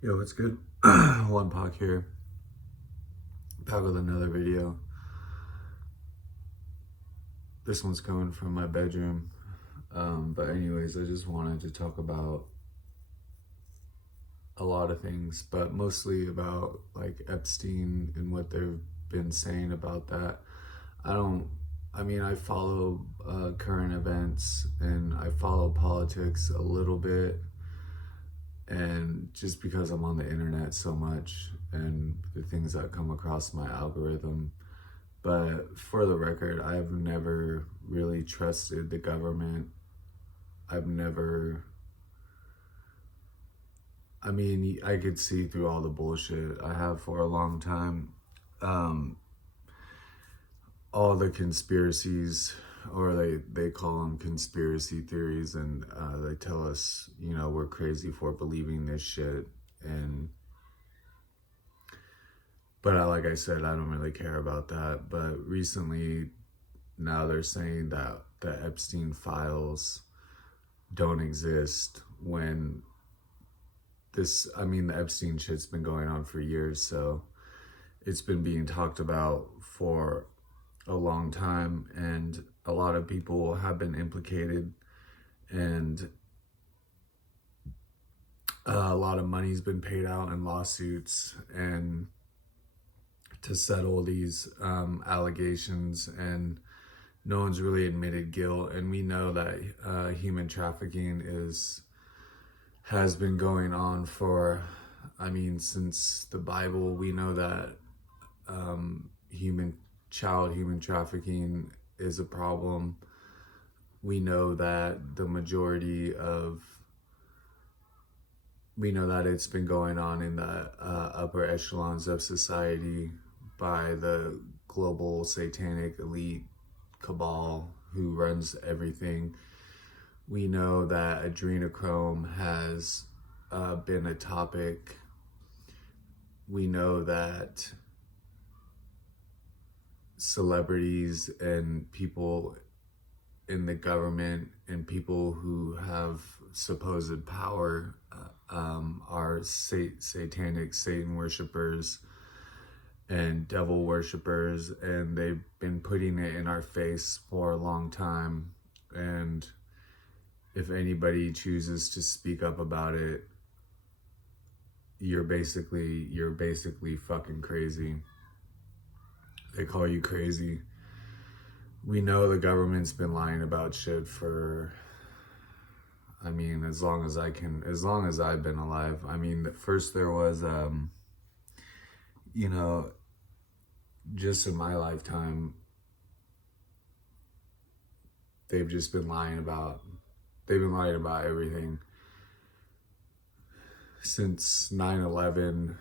Yo, what's good? One Pock here, back with another video. This one's coming from my bedroom. But anyways, I just wanted to talk about a lot of things, but mostly about like Epstein and what they've been saying about that. I follow current events and I follow politics a little bit, and just because I'm on the internet so much and the things that come across my algorithm. But for the record, I've never really trusted the government. I've never, I could see through all the bullshit. I have for a long time. Um, all the conspiracies, or they call them conspiracy theories, and they tell us, we're crazy for believing this shit. But like I said, I don't really care about that. But recently, now they're saying that the Epstein files don't exist, when the Epstein shit's been going on for years, so it's been being talked about for a long time, and a lot of people have been implicated, and a lot of money's been paid out in lawsuits and to settle these allegations, and no one's really admitted guilt. And we know that human trafficking has been going on for, since the Bible. We know that human trafficking is a problem. We know that it's been going on in the upper echelons of society by the global satanic elite cabal who runs everything. We know that adrenochrome has been a topic. We know that celebrities and people in the government and people who have supposed power are satanic Satan worshipers and devil worshipers, and they've been putting it in our face for a long time. And if anybody chooses to speak up about it, you're basically fucking crazy. They call you crazy. We know the government's been lying about shit for, as long as I've been alive. First there was, just in my lifetime, they've been lying about everything since 9/11,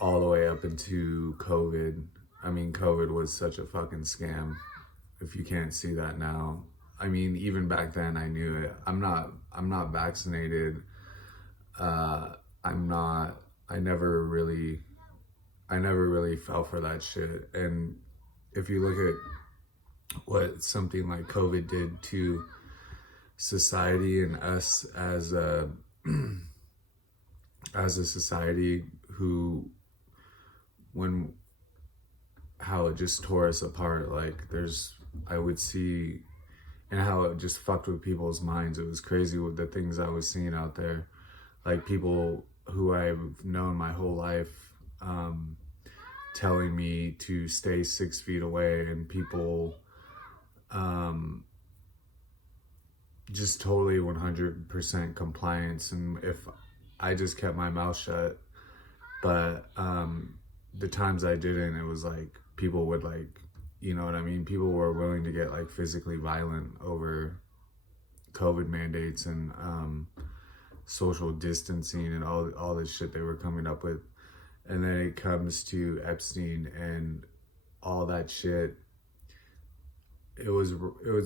all the way up into COVID. COVID was such a fucking scam. If you can't see that now, even back then I knew it. I'm not vaccinated. I never really fell for that shit. And if you look at what something like COVID did to society and us as a society, how it just tore us apart. I would see, and how it just fucked with people's minds. It was crazy with the things I was seeing out there. Like people who I've known my whole life telling me to stay 6 feet away, and people just totally 100% compliance. And if I just kept my mouth shut, but the times I didn't, it was like people would people were willing to get physically violent over COVID mandates and social distancing and all this shit they were coming up with. And then it comes to Epstein and all that shit. It was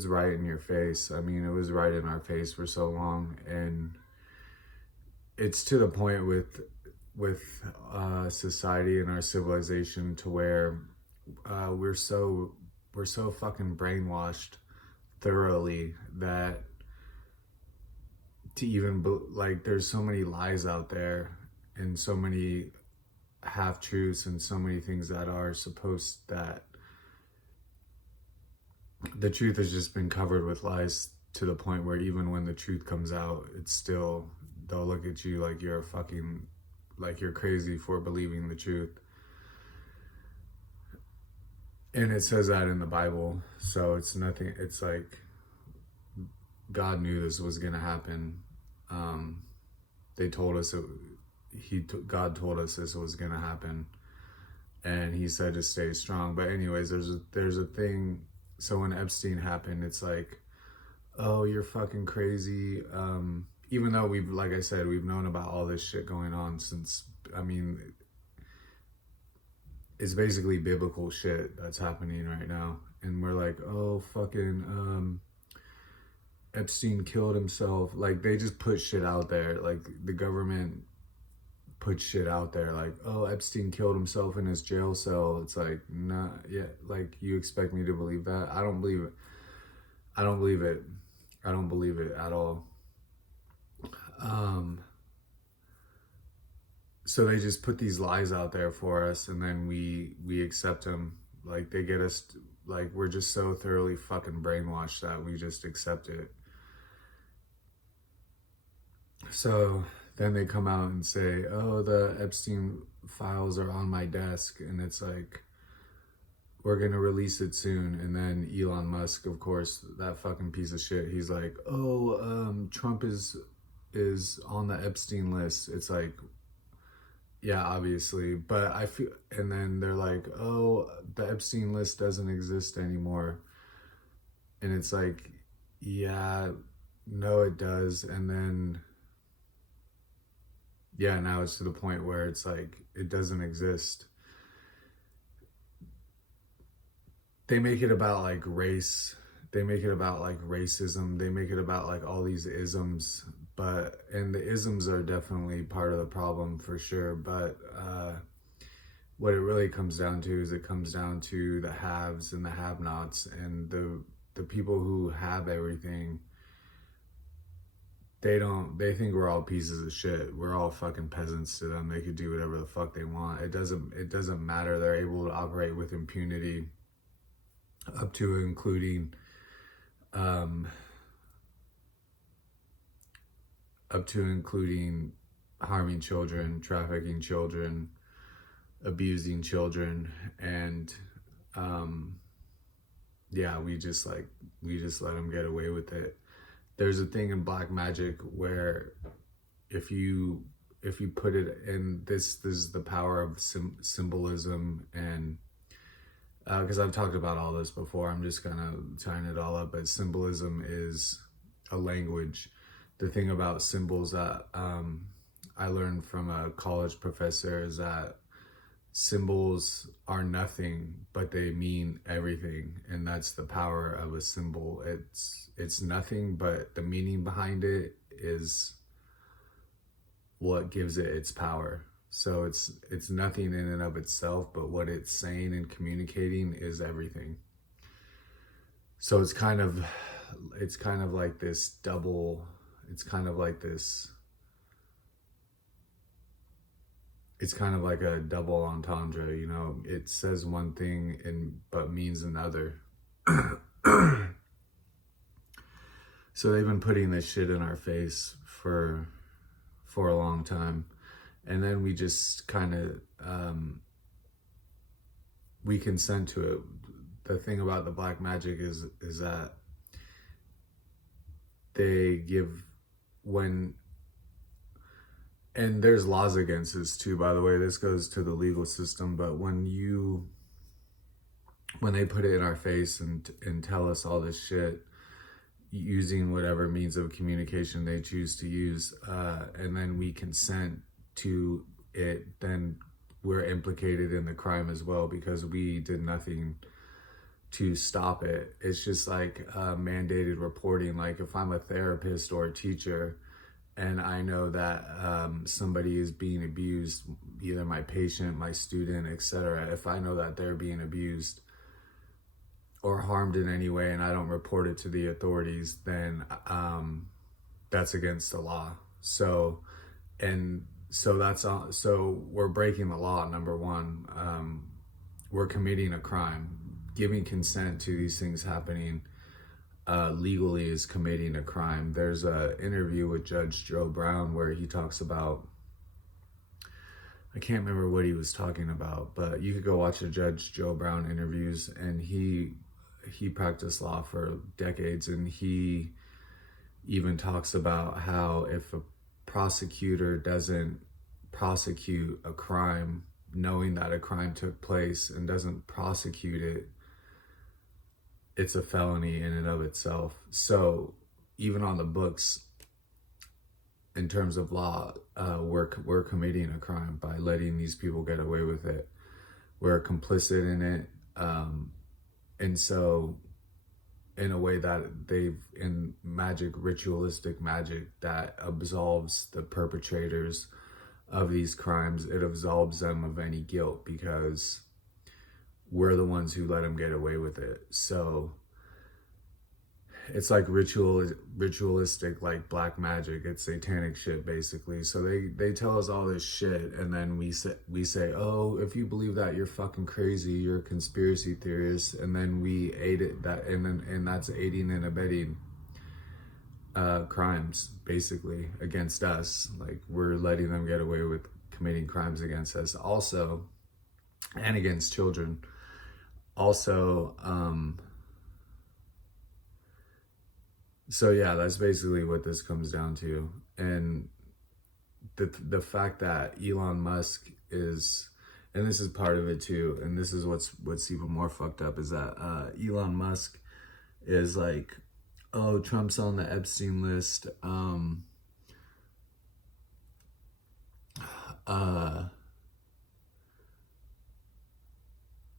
right in your face. It was right in our face for so long, and it's to the point with society and our civilization to where we're so fucking brainwashed thoroughly that to even like, there's so many lies out there and so many half truths and so many things that are supposed that the truth has just been covered with lies to the point where even when the truth comes out, it's still, they'll look at you like you're a fucking, like you're crazy for believing the truth. And it says that in the Bible. So it's nothing, it's like God knew this was going to happen. They told us, God told us this was going to happen. And he said to stay strong. But anyways, there's a thing. So when Epstein happened, it's like, oh, you're fucking crazy. Even though we've, like I said, we've known about all this shit going on since, I mean, it's basically biblical shit that's happening right now. And we're like, oh, fucking, Epstein killed himself. Like, they just put shit out there. Like, the government put shit out there. Like, oh, Epstein killed himself in his jail cell. It's like, nah, yeah. Like, you expect me to believe that? I don't believe it. I don't believe it. I don't believe it at all. So they just put these lies out there for us, and then we accept them. Like, they get us, like, we're just so thoroughly fucking brainwashed that we just accept it. So then they come out and say, oh, the Epstein files are on my desk, and it's like, we're gonna release it soon. And then Elon Musk, of course, that fucking piece of shit, he's like, oh, Trump is on the Epstein list. It's like, yeah, obviously, but I feel, and then they're like, oh, the Epstein list doesn't exist anymore. And it's like, yeah, no, it does. And then, yeah, now it's to the point where it's like, it doesn't exist. They make it about like race. They make it about like racism. They make it about like all these isms. But, and the isms are definitely part of the problem for sure. But what it really comes down to is it comes down to the haves and the have-nots, and the people who have everything. They think we're all pieces of shit. We're all fucking peasants to them. They could do whatever the fuck they want. It doesn't matter. They're able to operate with impunity, up to including harming children, trafficking children, abusing children. And yeah, we just let them get away with it. There's a thing in black magic where if you put it in, this is the power of symbolism. And because I've talked about all this before, I'm just kind of tying it all up. But symbolism is a language. The thing about symbols that I learned from a college professor is that symbols are nothing, but they mean everything. And that's the power of a symbol. It's nothing, but the meaning behind it is what gives it its power. So it's nothing in and of itself, but what it's saying and communicating is everything. So it's kind of like this double, it's kind of like a double entendre, you know. It says one thing but means another. So they've been putting this shit in our face for a long time. And then we just kind of, we consent to it. The thing about the black magic is that they give and there's laws against this too, by the way. This goes to the legal system. But when they put it in our face and tell us all this shit, using whatever means of communication they choose to use, and then we consent to it, then we're implicated in the crime as well, because we did nothing to stop it. It's just like mandated reporting. Like, if I'm a therapist or a teacher and I know that somebody is being abused, either my patient, my student, etc., if I know that they're being abused or harmed in any way and I don't report it to the authorities, then that's against the law. So, and so that's all. So we're breaking the law. Number one, we're committing a crime. Giving consent to these things happening legally is committing a crime. There's a interview with Judge Joe Brown where he talks about, I can't remember what he was talking about, but you could go watch the Judge Joe Brown interviews, and he practiced law for decades, and he even talks about how if a prosecutor doesn't prosecute a crime, knowing that a crime took place, and doesn't prosecute it, it's a felony in and of itself. So even on the books, in terms of law, we're committing a crime by letting these people get away with it. We're complicit in it. And so in a way that in ritualistic magic that absolves the perpetrators of these crimes, it absolves them of any guilt because we're the ones who let them get away with it. So it's like ritualistic, like black magic. It's satanic shit, basically. So they tell us all this shit, and then we say, oh, if you believe that, you're fucking crazy. You're a conspiracy theorist, and then we aid it and that's aiding and abetting crimes, basically, against us. Like, we're letting them get away with committing crimes against us, also, and against children. Also, so yeah, that's basically what this comes down to. And the fact that Elon Musk is, and this is part of it too, and this is what's even more fucked up, is that Elon Musk is like, oh, Trump's on the Epstein list.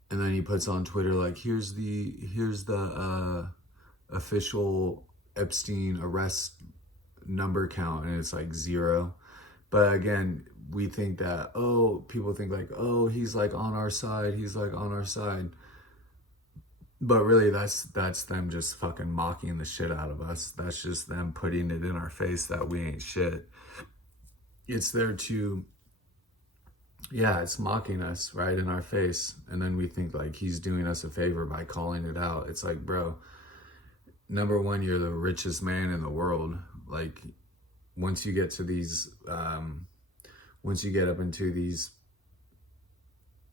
And then he puts on Twitter like, here's the official Epstein arrest number count, and it's like 0. But again, we think that, people think like, he's like on our side, but really that's them just fucking mocking the shit out of us. That's just them putting it in our face that we ain't shit. It's there to, yeah, it's mocking us right in our face, and then we think like he's doing us a favor by calling it out. It's like, bro, number one, you're the richest man in the world. Like, once you get to these, once you get up into these,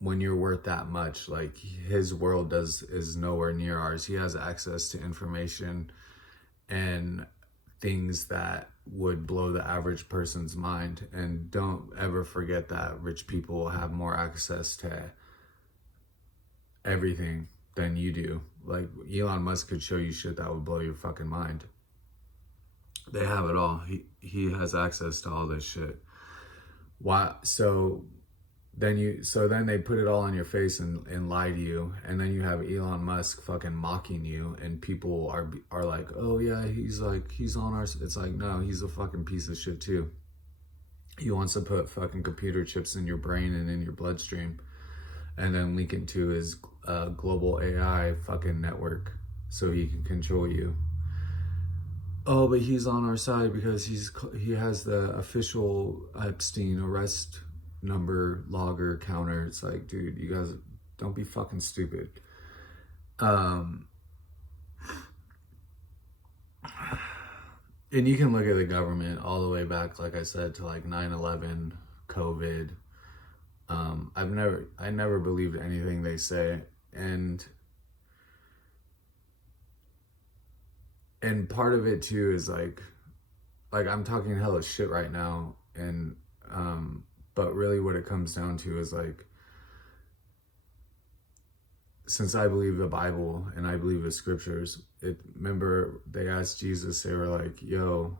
when you're worth that much, like, his world is nowhere near ours. He has access to information and things that would blow the average person's mind. And don't ever forget that rich people have more access to everything than you do. Like, Elon Musk could show you shit that would blow your fucking mind. They have it all. He has access to all this shit. Why? So then they put it all in your face and lie to you, and then you have Elon Musk fucking mocking you, and people are like, oh yeah, he's on our. It's like, no, he's a fucking piece of shit too. He wants to put fucking computer chips in your brain and in your bloodstream, and then link it to his global AI fucking network so he can control you. Oh, but he's on our side because he has the official Epstein arrest number logger counter. It's like, dude, you guys don't be fucking stupid. And you can look at the government all the way back, like I said, to like 9/11, COVID. I never believed anything they say, and part of it too is like I'm talking hella shit right now, and but really what it comes down to is like, since I believe the Bible and I believe the scriptures, remember they asked Jesus, they were like, yo,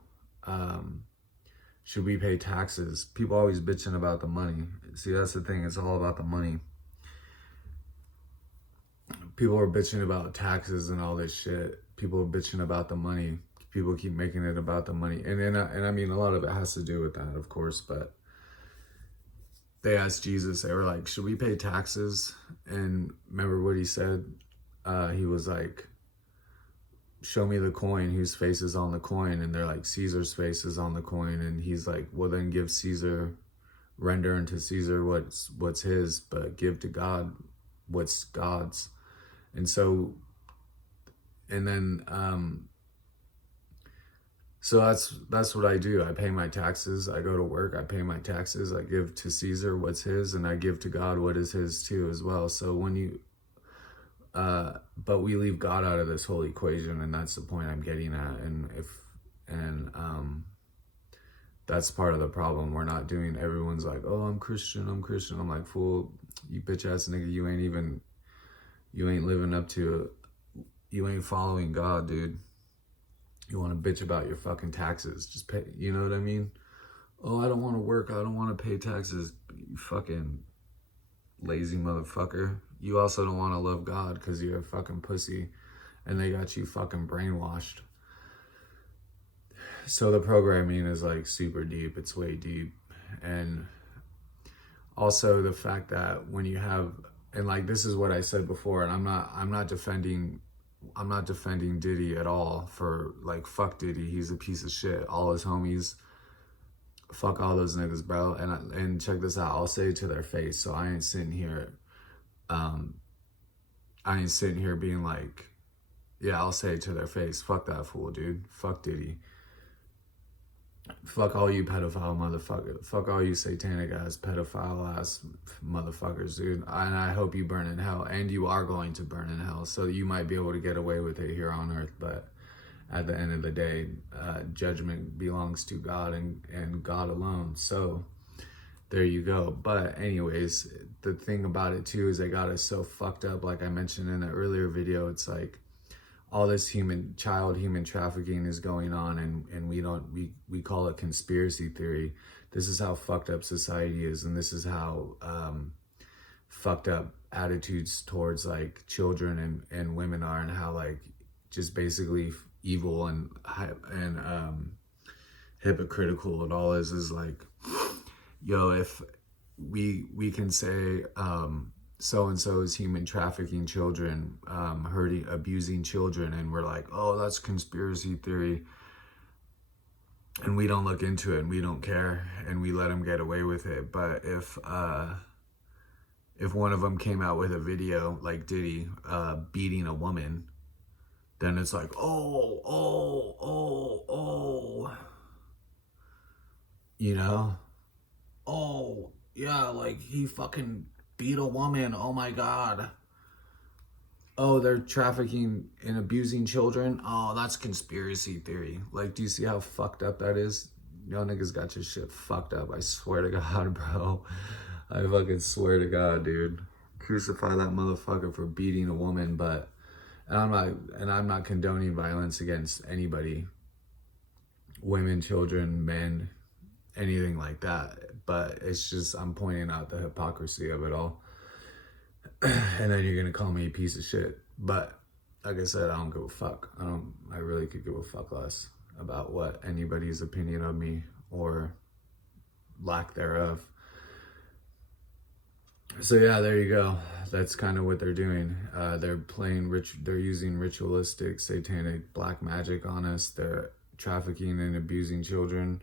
should we pay taxes? People always bitching about the money. See, that's the thing, it's all about the money. People are bitching about taxes and all this shit. People are bitching about the money. People keep making it about the money. And I mean, a lot of it has to do with that, of course, but they asked Jesus, they were like, should we pay taxes? And remember what he said? He was like, show me the coin, whose face is on the coin? And they're like, Caesar's face is on the coin. And he's like, well, then give Caesar, render unto Caesar what's his, but give to God what's God's. And so, and then, so that's what I do. I pay my taxes. I go to work. I pay my taxes. I give to Caesar what's his, and I give to God what is his too as well. So when you, but we leave God out of this whole equation, and that's the point I'm getting at. And that's part of the problem. We're not doing. Everyone's like, oh, I'm Christian. I'm like, fool, you bitch ass nigga. You ain't living up to it. You ain't following God, dude. You want to bitch about your fucking taxes. Just pay, you know what I mean? Oh, I don't want to work. I don't want to pay taxes. You fucking lazy motherfucker. You also don't want to love God because you're a fucking pussy and they got you fucking brainwashed. So the programming is like super deep. It's way deep. And also the fact that when you have, and like this is what I said before, and I'm not defending Diddy at all. For like, fuck Diddy, he's a piece of shit. All his homies, fuck all those niggas, bro. And check this out, I'll say it to their face. So I ain't sitting here being like, yeah, I'll say it to their face, fuck that fool, dude. Fuck Diddy. Fuck all you pedophile motherfuckers. Fuck all you satanic ass pedophile ass motherfuckers, dude. And I hope you burn in hell. And you are going to burn in hell. So you might be able to get away with it here on earth. But at the end of the day, judgment belongs to God and God alone. So there you go. But anyways, the thing about it too is they got us so fucked up. Like I mentioned in the earlier video, it's like, all this human trafficking is going on, and we call it conspiracy theory. This is how fucked up society is, and this is how fucked up attitudes towards like children and women are, and how like just basically evil and hypocritical it all is like, yo, if we can say so-and-so is human trafficking children, hurting, abusing children, and we're like, oh, that's conspiracy theory, and we don't look into it, and we don't care, and we let them get away with it. But if one of them came out with a video like Diddy beating a woman, then it's like, oh, you know, oh yeah, like he fucking beat a woman, oh my god. Oh, they're trafficking and abusing children? Oh, that's conspiracy theory. Like, do you see how fucked up that is? Y'all niggas got your shit fucked up. I swear to God, bro. I fucking swear to God, dude. Crucify that motherfucker for beating a woman, but I'm not condoning violence against anybody. Women, children, men, anything like that. But it's just, I'm pointing out the hypocrisy of it all. And then you're gonna call me a piece of shit. But like I said, I don't give a fuck. I really could give a fuck less about what anybody's opinion of me or lack thereof. So yeah, there you go. That's kind of what they're doing. They're using ritualistic, satanic black magic on us. They're trafficking and abusing children.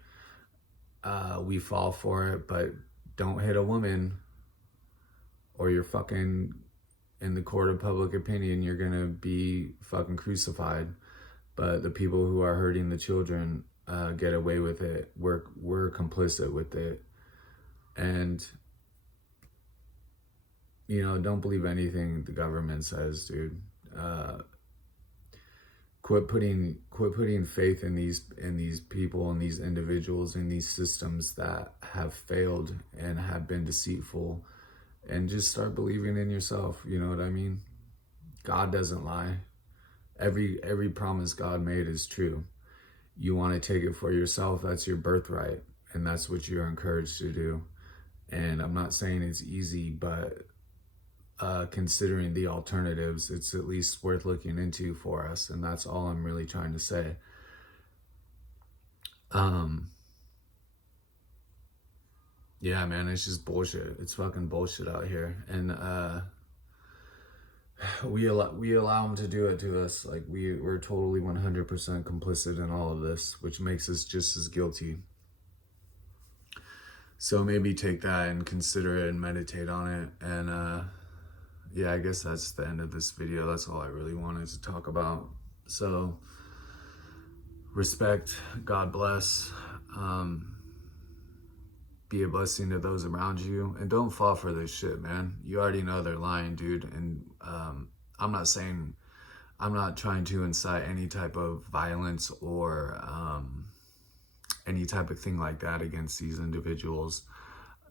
We fall for it, but don't hit a woman or you're fucking in the court of public opinion, you're gonna be fucking crucified. But the people who are hurting the children get away with it. We're complicit with it. And you know, don't believe anything the government says, dude. Quit putting faith in these people and these individuals and these systems that have failed and have been deceitful, and just start believing in yourself. You know what I mean? God doesn't lie. Every promise God made is true. You want to take it for yourself, that's your birthright, and that's what you're encouraged to do. And I'm not saying it's easy, but considering the alternatives, it's at least worth looking into for us. And that's all I'm really trying to say. Yeah, man, it's just bullshit. It's fucking bullshit out here. And we allow them to do it to us. Like we're totally 100% complicit in all of this, which makes us just as guilty. So maybe take that and consider it and meditate on it. And yeah, I guess that's the end of this video. That's all I really wanted to talk about. So respect, God bless, be a blessing to those around you, and don't fall for this shit, man. You already know they're lying, dude. And I'm not trying to incite any type of violence or any type of thing like that against these individuals.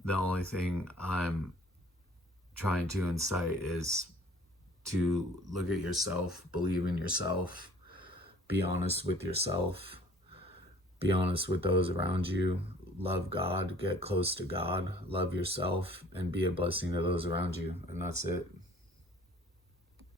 The only thing I'm trying to incite is to look at yourself, believe in yourself, be honest with yourself, be honest with those around you, love God, get close to God, love yourself, and be a blessing to those around you. And that's it.